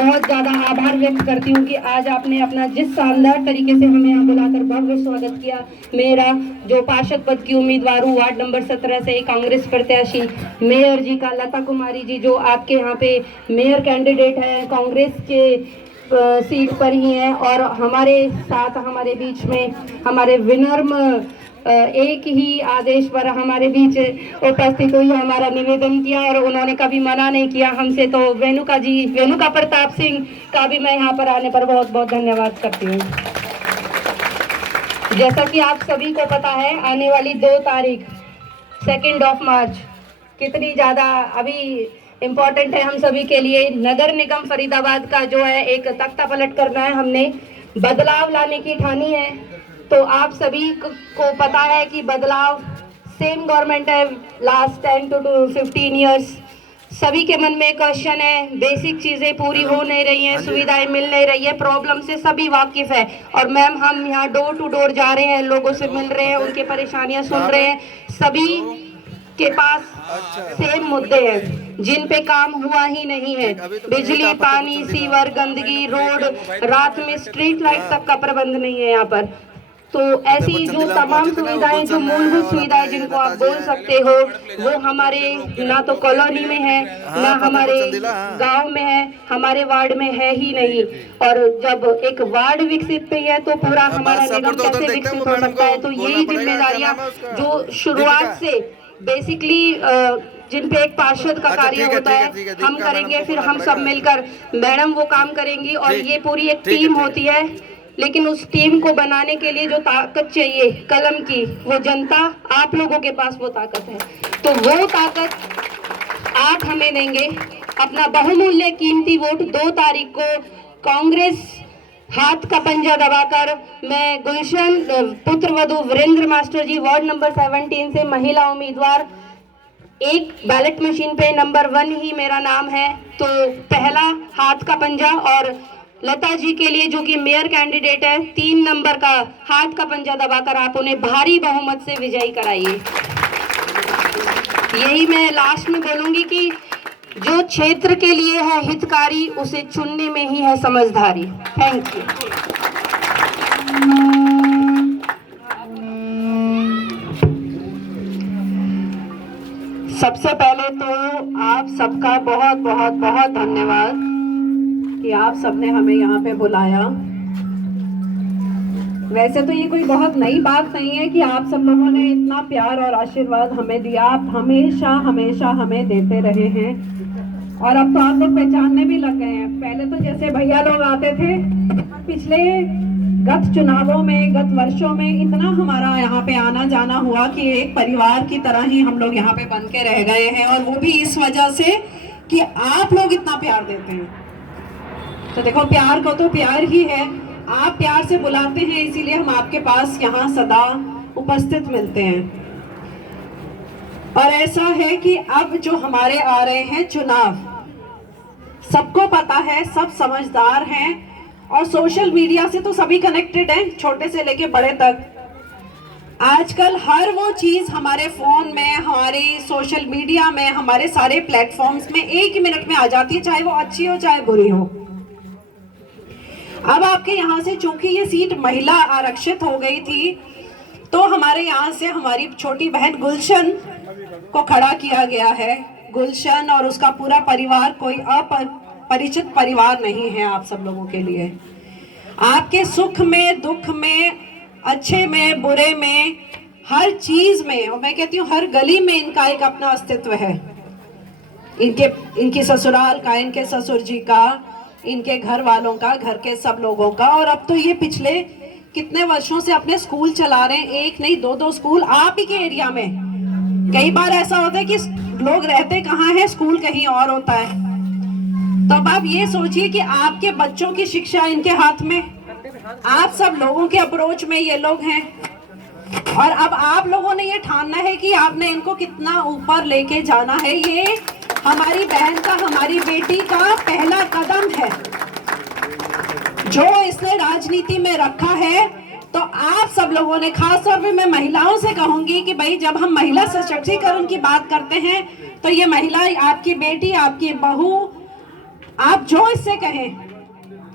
बहुत ज़्यादा आभार व्यक्त करती हूँ कि आज आपने अपना जिस शानदार तरीके से हमें यहाँ बुलाकर भव्य स्वागत किया। मेरा जो पार्षद पद की उम्मीदवार हूँ वार्ड नंबर 17 से कांग्रेस प्रत्याशी मेयर जी का, लता कुमारी जी जो आपके यहाँ पे मेयर कैंडिडेट है कांग्रेस के सीट पर ही हैं, और हमारे साथ हमारे बीच में हमारे विनम्र एक ही आदेश पर हमारे बीच उपस्थित हुई, हमारा निवेदन किया और उन्होंने कभी मना नहीं किया हमसे। तो वेनुका प्रताप सिंह का भी मैं यहाँ पर आने पर बहुत बहुत धन्यवाद करती हूँ। जैसा कि आप सभी को पता है, आने वाली 2 तारीख 2 मार्च कितनी ज़्यादा अभी इम्पोर्टेंट है हम सभी के लिए। नगर निगम फरीदाबाद का जो है एक तख्ता पलट करना है, हमने बदलाव लाने की ठानी है। तो आप सभी को पता है कि बदलाव सेम गवर्नमेंट है लास्ट 10 to 15 ईयर्स। सभी के मन में क्वेश्चन है, बेसिक चीज़ें पूरी हो नहीं रही हैं, सुविधाएं मिल नहीं रही है, प्रॉब्लम से सभी वाकिफ है। और मैम हम यहाँ डोर टू डोर जा रहे हैं, लोगों से मिल रहे हैं, उनकी परेशानियां सुन रहे हैं। सभी के पास सेम मुद्दे हैं जिन पे काम हुआ ही नहीं है। बिजली, पानी, सीवर, गंदगी, रोड, रात में स्ट्रीट लाइट तक का प्रबंध नहीं है यहाँ पर। तो ऐसी जो तमाम सुविधाएं, जो मूलभूत सुविधाएं जिनको आप बोल सकते हो, वो हमारे ना तो कॉलोनी में है, ना हमारे गांव में है, हमारे वार्ड में है ही नहीं। और जब एक वार्ड विकसित नहीं है तो पूरा हमारा निगम कैसे विकसित हो सकता है। तो यही जिम्मेदारियां जो शुरुआत से बेसिकली जिन पे एक पार्षद का कार्य होता है हम करेंगे, फिर हम सब मिलकर मैडम वो काम करेंगी, और ये पूरी एक टीम होती है। लेकिन उस टीम को बनाने के लिए जो ताकत चाहिए कलम की, वो जनता आप लोगों के पास वो ताकत है। तो वो ताकत आप हमें देंगे। अपना बहुमूल्य कीमती वोट 2 तारीख को कांग्रेस हाथ का पंजा दबाकर, मैं गुलशन पुत्रवधु वीरेंद्र मास्टर जी वार्ड नंबर 17 से महिला उम्मीदवार, एक बैलेट मशीन पे नंबर 1 ही मेरा नाम है। तो पहला हाथ का पंजा, और लता जी के लिए जो कि मेयर कैंडिडेट है 3 नंबर का हाथ का पंजा दबाकर आप उन्हें भारी बहुमत से विजयी कराइए। यही मैं लास्ट में बोलूंगी कि जो क्षेत्र के लिए है हितकारी, उसे चुनने में ही है समझदारी। Thank you. सबसे पहले तो आप सबका बहुत बहुत बहुत धन्यवाद कि आप सबने हमें यहाँ पे बुलाया। वैसे तो ये कोई बहुत नई बात नहीं है कि आप सब लोगों ने इतना प्यार और आशीर्वाद हमें दिया। आप हमेशा हमेशा हमें देते रहे हैं, और अब तो आप लोग पहचानने भी लग गए हैं। पहले तो जैसे भैया लोग आते थे, पिछले गत चुनावों में, गत वर्षों में इतना हमारा यहाँ पे आना जाना हुआ कि एक परिवार की तरह ही हम लोग यहाँ पे बन के रह गए हैं, और वो भी इस वजह से कि आप लोग इतना प्यार देते हैं। तो देखो, प्यार को तो प्यार ही है, आप प्यार से बुलाते हैं, इसीलिए हम आपके पास यहाँ सदा उपस्थित मिलते हैं। और ऐसा है कि अब जो हमारे आ रहे हैं चुनाव, सबको पता है, सब समझदार हैं, और सोशल मीडिया से तो सभी कनेक्टेड हैं, छोटे से लेके बड़े तक। आजकल हर वो चीज हमारे फोन में, हमारे सोशल मीडिया में, हमारे सारे प्लेटफॉर्म्स में 1 मिनट में आ जाती है, चाहे वो अच्छी हो चाहे बुरी हो। अब आपके यहाँ से चूंकि ये सीट महिला आरक्षित हो गई थी, तो हमारे यहाँ से हमारी छोटी बहन गुलशन को खड़ा किया गया है। गुलशन और उसका पूरा परिवार कोई अपरिचित परिवार नहीं है आप सब लोगों के लिए। आपके सुख में, दुख में, अच्छे में, बुरे में, हर चीज में, और मैं कहती हूँ हर गली में इनका एक अपना अस्तित्व है। इनकी ससुराल का, इनके ससुर जी का, इनके घर वालों का, घर के सब लोगों का। और अब तो ये पिछले कितने वर्षों से अपने स्कूल चला रहे हैं, 1 नहीं 2 स्कूल आप ही के एरिया में। कई बार ऐसा होता है कि लोग रहते कहाँ हैं, स्कूल कहीं और होता है। तो अब आप ये सोचिए कि आपके बच्चों की शिक्षा इनके हाथ में, आप सब लोगों के अप्रोच में ये लोग हैं, और अब आप लोगों ने ये ठानना है कि आपने इनको कितना ऊपर लेके जाना है। ये हमारी बहन का, हमारी बेटी का पहला कदम है जो इसने राजनीति में रखा है। तो आप सब लोगों ने, खास तौर पे मैं महिलाओं से कहूंगी कि भाई जब हम महिला सशक्तिकरण की बात करते हैं तो ये महिला, आपकी बेटी, आपकी बहू, आप जो इससे कहें,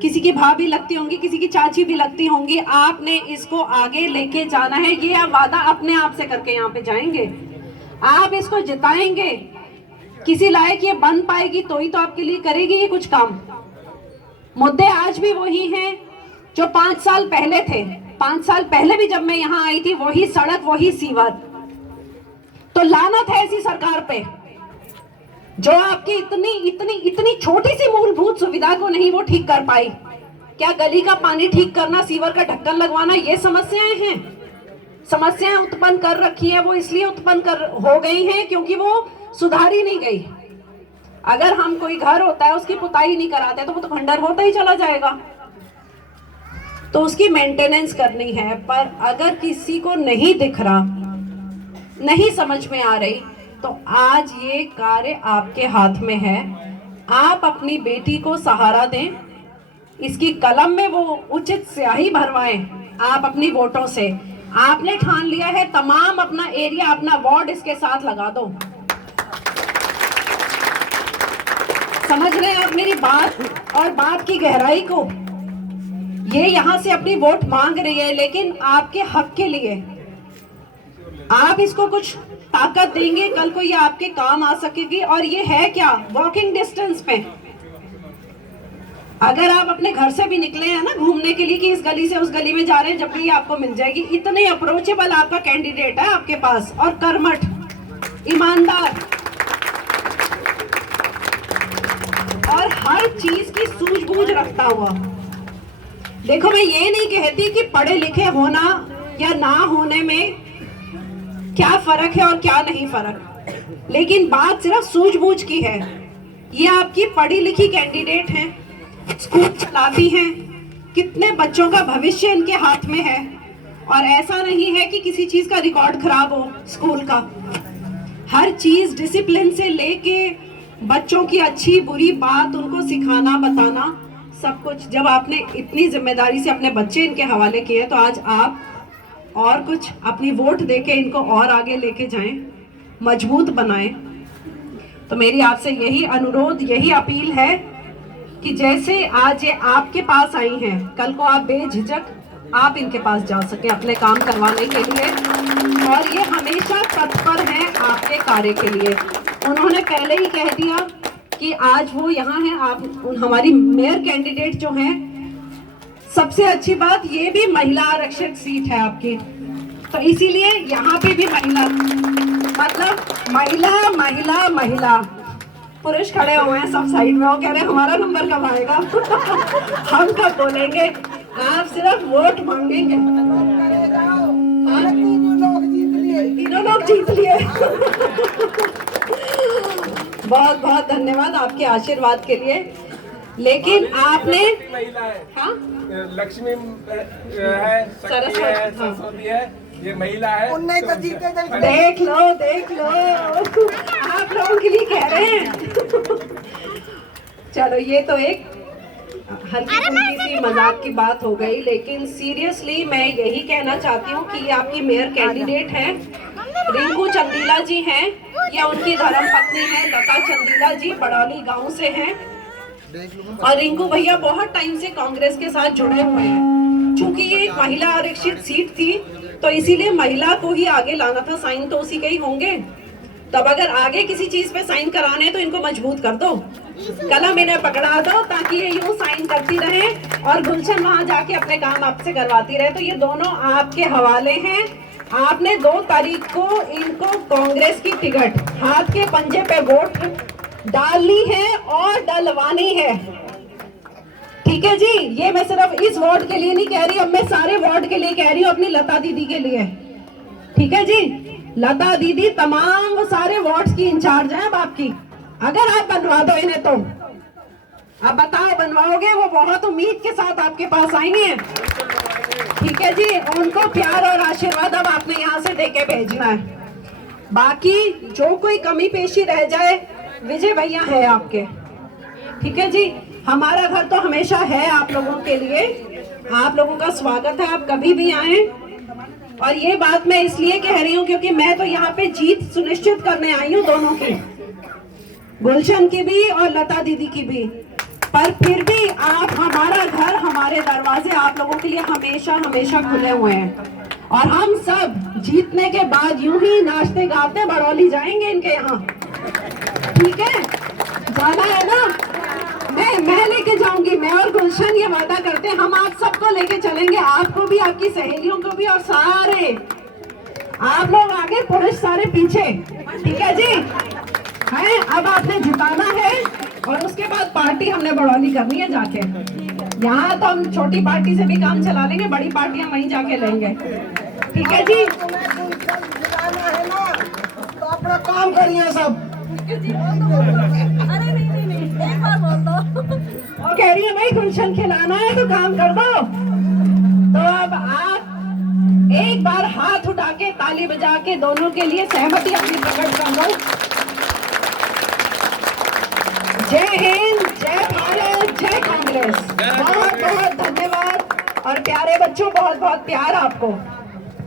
किसी की भाभी लगती होंगी, किसी की चाची भी लगती होंगी, आपने इसको आगे लेके जाना है। ये आप वादा अपने आप से करके यहाँ पे जाएंगे, आप इसको जिताएंगे। किसी लायक ये बन पाएगी तो ही तो आपके लिए करेगी ये कुछ काम। मुद्दे आज भी वही हैं जो 5 साल पहले थे। 5 साल पहले भी जब मैं यहाँ आई थी, वही सड़क, वही सीवर। तो लानत है ऐसी सरकार पे जो आपकी इतनी इतनी इतनी छोटी सी मूलभूत सुविधा को नहीं वो ठीक कर पाई। क्या गली का पानी ठीक करना, सीवर का ढक्कन लगवाना, ये समस्याएं हैं? समस्याएं उत्पन्न कर रखी है वो इसलिए उत्पन्न कर हो गई हैं क्योंकि वो सुधारी नहीं गई। अगर हम कोई घर होता है उसकी पुताई नहीं कराते तो वो तो खंडर होता ही चला जाएगा, तो उसकी मेंटेनेंस करनी है। पर अगर किसी को नहीं दिख रहा, नहीं समझ में आ रही, तो आज ये कार्य आपके हाथ में है। आप अपनी बेटी को सहारा दें, इसकी कलम में वो उचित स्याही भरवाएं आप अपनी वोटों से। आपने ठान लिया है तमाम अपना एरिया, अपना वार्ड इसके साथ लगा दो। समझ रहे हैं आप मेरी बात और बात की गहराई को? ये यहाँ से अपनी वोट मांग रही है, लेकिन आपके हक के लिए। आप इसको कुछ ताकत देंगे, कल को ये आपके काम आ सकेगी। और ये है क्या, वॉकिंग डिस्टेंस पे। अगर आप अपने घर से भी निकले हैं ना घूमने के लिए कि इस गली से उस गली में जा रहे हैं, जब भी आपको मिल जाएगी। इतने अप्रोचेबल आपका कैंडिडेट है आपके पास, और कर्मठ, ईमानदार, और हर चीज की सूझबूझ रखता हुआ। देखो, मैं ये नहीं कहती कि पढ़े लिखे होना या ना होने में क्या फर्क है और क्या नहीं फर्क, लेकिन बात सिर्फ सूझबूझ की है। ये आपकी पढ़ी लिखी कैंडिडेट हैं, स्कूल चलाती हैं, कितने बच्चों का भविष्य इनके हाथ में है। और ऐसा नहीं है कि किसी चीज का रिकॉर्ड खराब हो स्कूल का। हर चीज डिसिप्लिन से लेके बच्चों की अच्छी बुरी बात उनको सिखाना, बताना, सब कुछ। जब आपने इतनी जिम्मेदारी से अपने बच्चे इनके हवाले किए, तो आज आप और कुछ अपनी वोट देके इनको और आगे लेके जाएं, मजबूत बनाएं। तो मेरी आपसे यही अनुरोध, यही अपील है कि जैसे आज ये आपके पास आई हैं, कल को आप बेझिझक आप इनके पास जा सके अपने काम करवाने के लिए। और ये हमेशा तत्पर हैं आपके कार्य के लिए। उन्होंने पहले ही कह दिया कि आज वो यहाँ हैं। आप हमारी मेयर कैंडिडेट जो हैं, सबसे अच्छी बात ये भी महिला आरक्षित सीट है आपकी, तो इसीलिए यहाँ पे भी महिला, मतलब महिला महिला महिला। पुरुष खड़े हुए हैं सब साइड में, वो कह रहे हैं हमारा नंबर कब आएगा हम कब बोलेंगे। आप सिर्फ वोट मांगेंगे, तीनों लोग जीत लिए बहुत बहुत धन्यवाद आपके आशीर्वाद के लिए। लेकिन आपने महिला है, हाँ, लक्ष्मी है, सरस्वती है, ये महिला है। देख लो आप लोगों के लिए कह रहे हैं चलो, ये तो एक हल्की फुल्की सी मजाक की बात हो गई, लेकिन सीरियसली मैं यही कहना चाहती हूँ कि ये आपकी मेयर कैंडिडेट है, रिंकू चंदीला जी हैं, या उनकी धर्म पत्नी है लता चंदीला जी, बड़ौली गांव से हैं। और रिंकू भैया बहुत टाइम से कांग्रेस के साथ जुड़े हुए हैं। चूंकि ये एक महिला आरक्षित सीट थी, तो इसीलिए महिला को ही आगे लाना था। साइन तो उसी के ही होंगे। तब अगर आगे किसी चीज पे साइन कराने तो इनको मजबूत कर दो, कलम इन्हें पकड़ा दो, ताकि ये यूं साइन करती रहे और गुलशन वहां जाके अपने काम आपसे करवाती रहे। तो ये दोनों आपके हवाले हैं। आपने 2 तारीख को इनको कांग्रेस की टिकट हाथ के पंजे पे वोट डालनी है और डलवानी है। ठीक है जी, ये मैं सिर्फ इस वार्ड के लिए नहीं कह रही, अब मैं सारे वार्ड के लिए कह रही हूँ, अपनी लता दीदी के लिए। ठीक है जी, लता दीदी तमाम वो सारे वार्ड्स की इंचार्ज हैं अब आपकी। अगर आप बनवा दो इन्हें तो आप बताओ, बनवाओगे? वो बहुत उम्मीद के साथ आपके पास आई हैं। ठीक है जी, उनको प्यार और आशीर्वाद अब आपने यहाँ से देके भेजना है। बाकी जो कोई कमी पेशी रह जाए, विजय भैया है आपके। ठीक है जी, हमारा घर तो हमेशा है आप लोगों के लिए। आप लोगों का स्वागत है, आप कभी भी आए। और ये बात मैं इसलिए कह रही हूँ क्योंकि मैं तो यहाँ पे जीत सुनिश्चित करने आई हूँ, दोनों की, गुलशन की भी और लता दीदी की भी। पर फिर भी आप, हमारा घर, हमारे दरवाजे आप लोगों के लिए हमेशा हमेशा खुले हुए हैं। और हम सब जीतने के बाद यूं ही नाचते गाते बड़ौली जाएंगे इनके यहाँ, ठीक है? जाना है ना? मैं लेके जाऊंगी, मैं और गुलशन ये वादा करते हैं, हम आप सबको लेके चलेंगे, आपको भी, आपकी सहेलियों को भी, और सारे आप लोग आगे, पुरुष सारे पीछे, ठीक है जी? हैं, अब आपने जिताना है और उसके बाद पार्टी हमने बड़ौली करनी है जाके। यहाँ तो हम छोटी पार्टी से भी काम चला लेंगे, बड़ी पार्टियां वहीं जाके लेंगे, ठीक है जी? है ना, तो अपना काम करिए सब। अरे नहीं, एक बार बोल दो। वो कह रही है भाई गुलशन खिलाना है तो काम कर दो। तो अब आप एक बार हाथ उठा के ताली बजा के दोनों के लिए सहमति अपनी प्रकट कर दो। जय हिंद, जय भारत, जय कांग्रेस। बहुत बहुत धन्यवाद और प्यारे बच्चों, बहुत बहुत प्यार आपको।